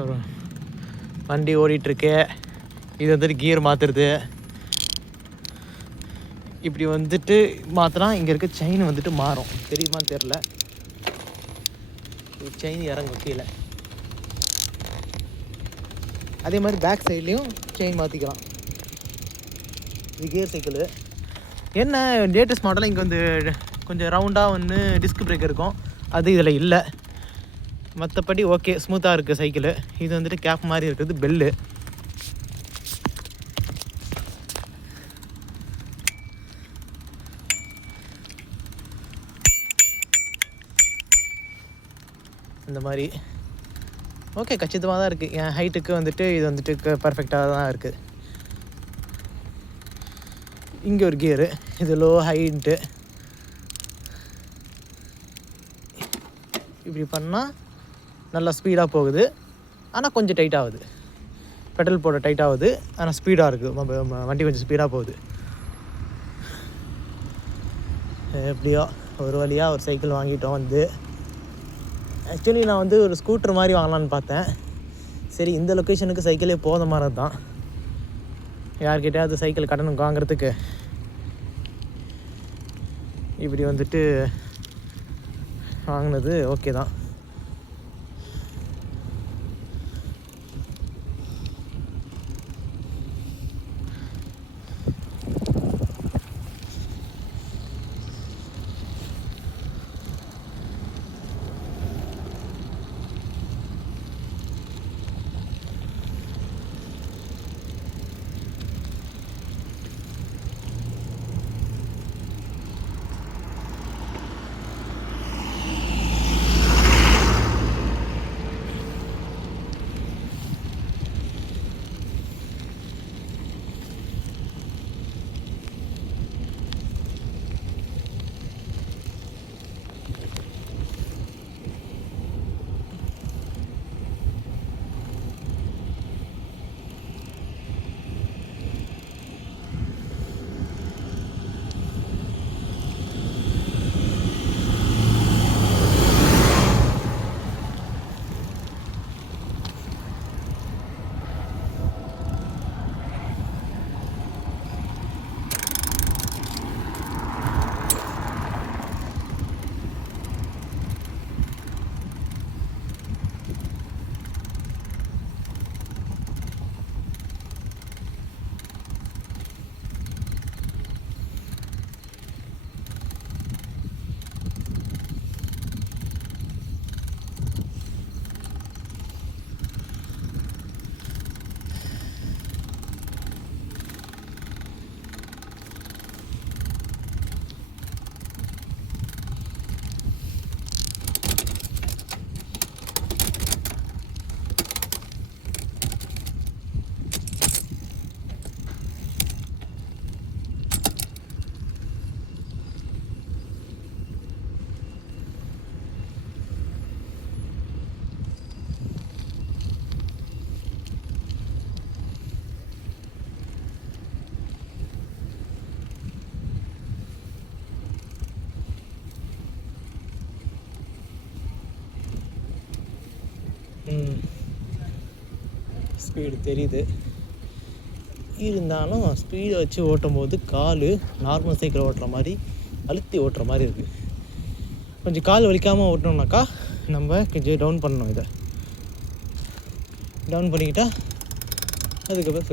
ஒரு வண்டி ஓடிட்டுருக்கு. இது வந்துட்டு கியர் மாற்றுறது. இப்படி வந்துட்டு மாற்றினா இங்கே இருக்க செயின் வந்துட்டு மாறும். தெரியுமான்னு தெரில. செயின் இறங்கும் கீழே. அதே மாதிரி பேக் சைட்லேயும் செயின் மாற்றிக்கலாம். இது கியர் சைக்கிளு. என்ன லேட்டஸ்ட் மாடலில் இங்கே வந்து கொஞ்சம் ரவுண்டாக வந்து டிஸ்க் பிரேக் இருக்கும். அது இதில் இல்லை. மற்றபடி ஓகே, ஸ்மூத்தாக இருக்குது சைக்கிளு. இது வந்துட்டு கேப் மாதிரி இருக்குது, பெல்லு. இந்த மாதிரி ஓகே, கச்சிதமாக தான் இருக்குது. என் ஹைட்டுக்கு வந்துட்டு இது வந்துட்டு பர்ஃபெக்டாக தான் இருக்குது. இங்கே ஒரு கியரு, இது லோ ஹைட்டு. இப்படி பண்ணால் நல்லா ஸ்பீடாக போகுது. ஆனால் கொஞ்சம் டைட் ஆகுது. பெட்ரோல் போட டைட் ஆகுது, ஆனால் ஸ்பீடாக இருக்குது. வண்டி கொஞ்சம் ஸ்பீடாக போகுது. எப்படியோ ஒரு வழியாக ஒரு சைக்கிள் வாங்கிட்டோம். வந்து ஆக்சுவலி நான் வந்து ஒரு ஸ்கூட்டர் மாதிரி வாங்கலான்னு பார்த்தேன். சரி, இந்த லொக்கேஷனுக்கு சைக்கிளே போத மாதிரி தான். யார்கிட்டயாவது சைக்கிள் கடனுக்கு வாங்குறதுக்கு இப்படி வந்துட்டு வாங்கினது ஓகே தான். ஸ்பீடு தெரியுது. இருந்தாலும் ஸ்பீடை வச்சு ஓட்டும் போது கால் நார்மல் சைக்கிள் ஓட்டுற மாதிரி அழுத்தி ஓட்டுற மாதிரி இருக்குது. கொஞ்சம் கால் வலிக்காமல் ஓட்டினோம்னாக்கா நம்ம கொஞ்சம் டவுன் பண்ணணும். இதை டவுன் பண்ணிக்கிட்டால் அதுக்கப்புறம்